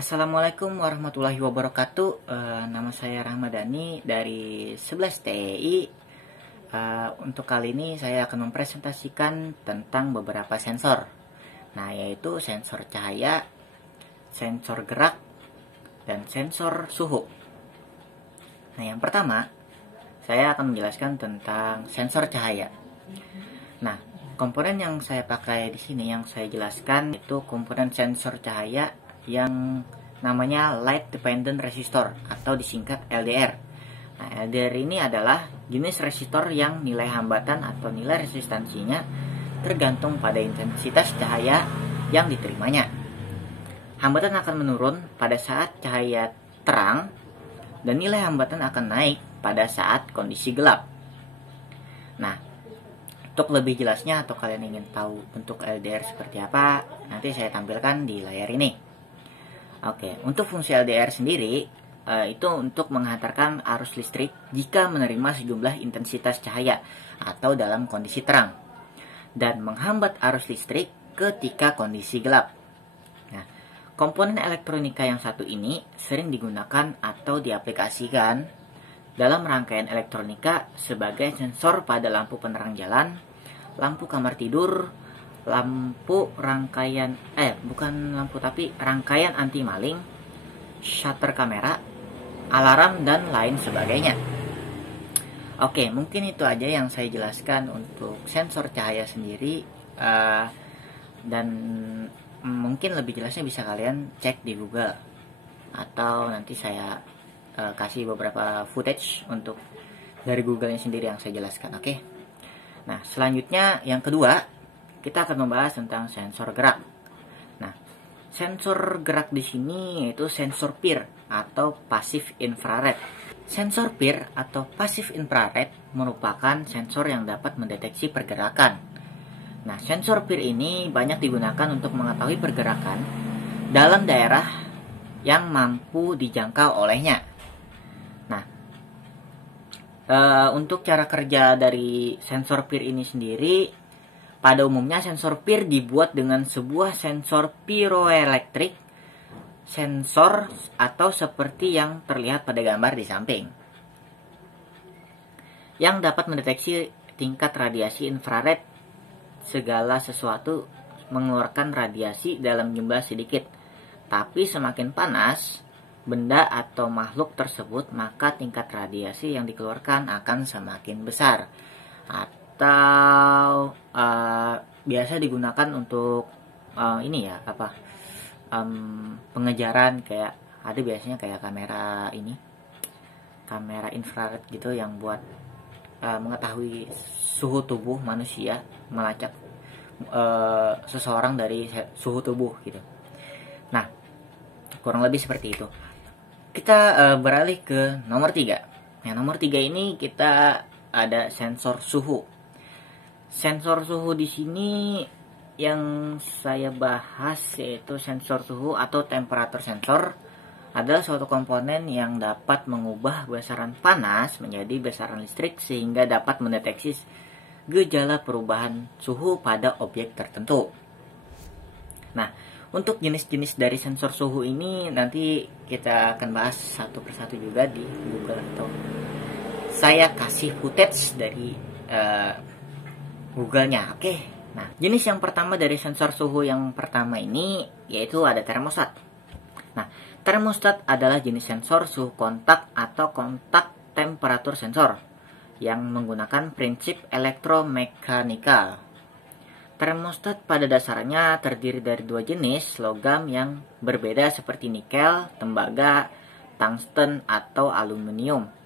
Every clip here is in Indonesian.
Assalamualaikum warahmatullahi wabarakatuh. Nama saya Ramadhani dari 11 TEI. Untuk kali ini saya akan mempresentasikan tentang beberapa sensor. Nah, yaitu sensor cahaya, sensor gerak, dan sensor suhu. Nah, yang pertama, saya akan menjelaskan tentang sensor cahaya. Nah, komponen yang saya pakai di sini yang saya jelaskan itu komponen sensor cahaya yang namanya Light Dependent Resistor atau disingkat LDR. Nah, LDR ini adalah jenis resistor yang nilai hambatan atau nilai resistansinya tergantung pada intensitas cahaya yang diterimanya. Hambatan akan menurun pada saat cahaya terang dan nilai hambatan akan naik pada saat kondisi gelap. Nah, untuk lebih jelasnya atau kalian ingin tahu bentuk LDR seperti apa, nanti saya tampilkan di layar ini. Oke, untuk fungsi LDR sendiri itu untuk menghantarkan arus listrik jika menerima sejumlah intensitas cahaya atau dalam kondisi terang dan menghambat arus listrik ketika kondisi gelap. Nah, komponen elektronika yang satu ini sering digunakan atau diaplikasikan dalam rangkaian elektronika sebagai sensor pada lampu penerang jalan, lampu kamar tidur, lampu rangkaian rangkaian anti maling, shutter kamera, alarm dan lain sebagainya. Oke, mungkin itu aja yang saya jelaskan untuk sensor cahaya sendiri, dan mungkin lebih jelasnya bisa kalian cek di Google atau nanti saya kasih beberapa footage untuk dari Google-nya sendiri yang saya jelaskan. Oke. Nah, selanjutnya yang kedua kita akan membahas tentang sensor gerak. Nah, sensor gerak di sini yaitu sensor PIR atau pasif infrared. Sensor PIR atau pasif infrared merupakan sensor yang dapat mendeteksi pergerakan. Nah, sensor PIR ini banyak digunakan untuk mengetahui pergerakan dalam daerah yang mampu dijangkau olehnya. Nah, untuk cara kerja dari sensor PIR ini sendiri, pada umumnya sensor PIR dibuat dengan sebuah sensor piroelektrik sensor atau seperti yang terlihat pada gambar di samping, yang dapat mendeteksi tingkat radiasi infrared. Segala sesuatu mengeluarkan radiasi dalam jumlah sedikit, tapi semakin panas benda atau makhluk tersebut, maka tingkat radiasi yang dikeluarkan akan semakin besar. Atau biasa digunakan untuk pengejaran, kayak ada biasanya kayak kamera infrared gitu yang buat mengetahui suhu tubuh manusia, melacak seseorang dari suhu tubuh gitu. Nah, kurang lebih seperti itu. Kita beralih ke nomor 3. Yang nomor 3 ini kita ada sensor suhu. Sensor suhu di sini yang saya bahas yaitu sensor suhu atau temperature sensor adalah suatu komponen yang dapat mengubah besaran panas menjadi besaran listrik sehingga dapat mendeteksi gejala perubahan suhu pada objek tertentu. Nah, untuk jenis-jenis dari sensor suhu ini nanti kita akan bahas satu persatu juga di Google, atau saya kasih footage dari Google-nya. Oke. Nah, jenis yang pertama dari sensor suhu yang pertama ini yaitu ada termostat. Nah, termostat adalah jenis sensor suhu kontak atau kontak temperatur sensor yang menggunakan prinsip elektromekanikal. Termostat pada dasarnya terdiri dari dua jenis logam yang berbeda seperti nikel, tembaga, tungsten, atau aluminium.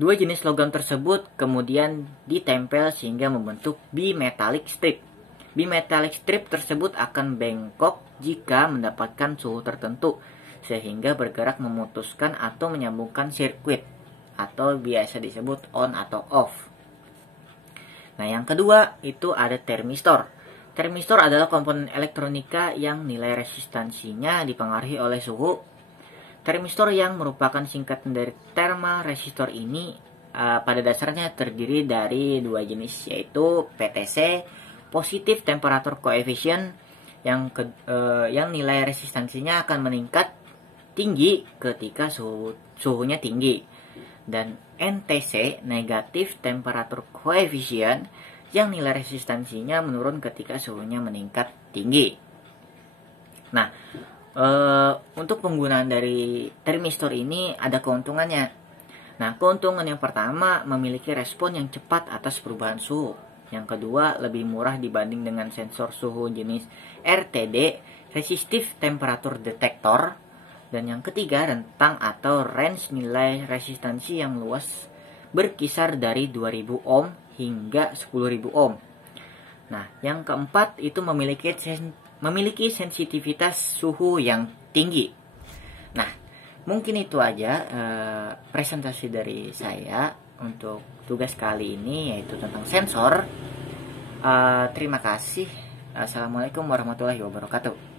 Dua jenis logam tersebut kemudian ditempel sehingga membentuk bimetallic strip. Bimetallic strip tersebut akan bengkok jika mendapatkan suhu tertentu, sehingga bergerak memutuskan atau menyambungkan sirkuit, atau biasa disebut on atau off. Nah, yang kedua itu ada termistor. Termistor adalah komponen elektronika yang nilai resistansinya dipengaruhi oleh suhu. Termistor yang merupakan singkatan dari thermal resistor ini pada dasarnya terdiri dari dua jenis, yaitu PTC, Positive Temperature Coefficient, yang nilai resistansinya akan meningkat tinggi ketika suhunya tinggi, dan NTC negatif temperature coefficient yang nilai resistansinya menurun ketika suhunya meningkat tinggi. Nah, untuk penggunaan dari termistor ini ada keuntungannya. Nah, keuntungan yang pertama memiliki respon yang cepat atas perubahan suhu. Yang kedua, lebih murah dibanding dengan sensor suhu jenis RTD, Resistive Temperature Detector. Dan yang ketiga, rentang atau range nilai resistansi yang luas berkisar dari 2000 ohm hingga 10.000 ohm. Nah, yang keempat itu memiliki sensitivitas suhu yang tinggi. Nah, mungkin itu aja presentasi dari saya untuk tugas kali ini, yaitu tentang sensor. Terima kasih. Assalamualaikum warahmatullahi wabarakatuh.